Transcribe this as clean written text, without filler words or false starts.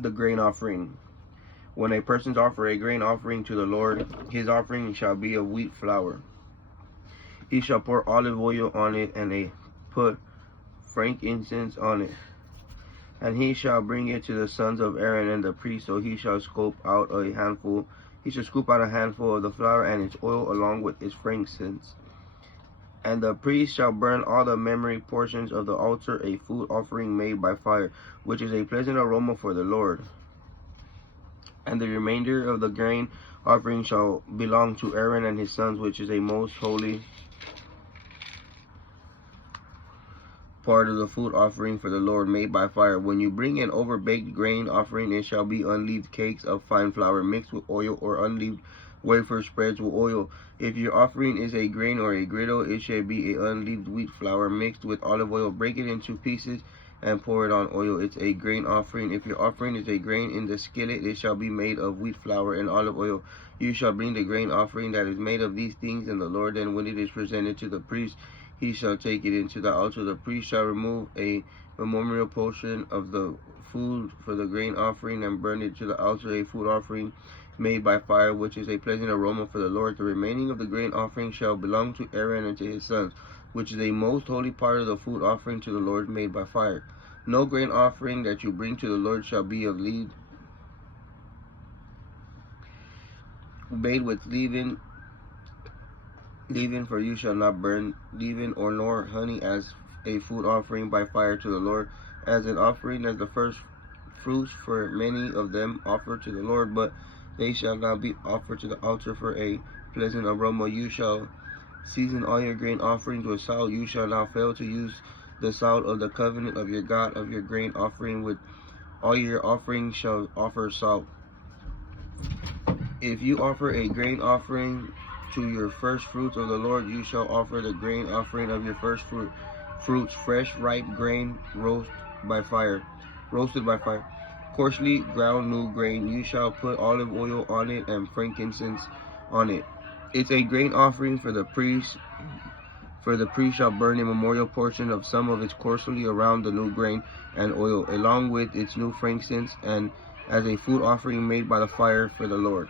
The grain offering. When a person offer a grain offering to the Lord, his offering shall be of wheat flour. He shall pour olive oil on it, and put frankincense on it. And he shall bring it to the sons of Aaron and the priest. So he shall scoop out a handful. He shall scoop out a handful of the flour and its oil along with its frankincense. And the priest shall burn all the memory portions of the altar, a food offering made by fire, which is a pleasant aroma for the Lord. And the remainder of the grain offering shall belong to Aaron and his sons, which is a most holy part of the food offering for the Lord made by fire. When you bring an overbaked grain offering, it shall be unleavened cakes of fine flour mixed with oil, or unleavened wafer spreads with oil. If your offering is a grain or a griddle, it shall be a unleavened wheat flour mixed with olive oil. Break it into pieces and pour it on oil. It's a grain offering. If your offering is a grain in the skillet, it shall be made of wheat flour and olive oil. You shall bring the grain offering that is made of these things in the Lord, and when it is presented to the priest, he shall take it into the altar. The priest shall remove a memorial portion of the food for the grain offering and burn it to the altar, a food offering made by fire, which is a pleasant aroma for the Lord. The remaining of the grain offering shall belong to Aaron and to his sons, which is a most holy part of the food offering to the Lord made by fire. No grain offering that you bring to the Lord shall be of leaven, made with leaven, for you shall not burn leaven or nor honey as a food offering by fire to the Lord, as an offering as the first fruits, for many of them offered to the Lord, but they shall not be offered to the altar for a pleasant aroma. You shall season all your grain offerings with salt. You shall not fail to use the salt of the covenant of your God of your grain offering. With all your offerings shall offer salt. If you offer a grain offering to your first fruits of the Lord, you shall offer the grain offering of your first fruits, fresh ripe grain, roasted by fire. Coarsely ground new grain. You shall put olive oil on it and frankincense on it. It's a grain offering for the priest. For the priest shall burn a memorial portion of some of its coarsely around the new grain and oil, along with its new frankincense, and as a food offering made by the fire for the Lord.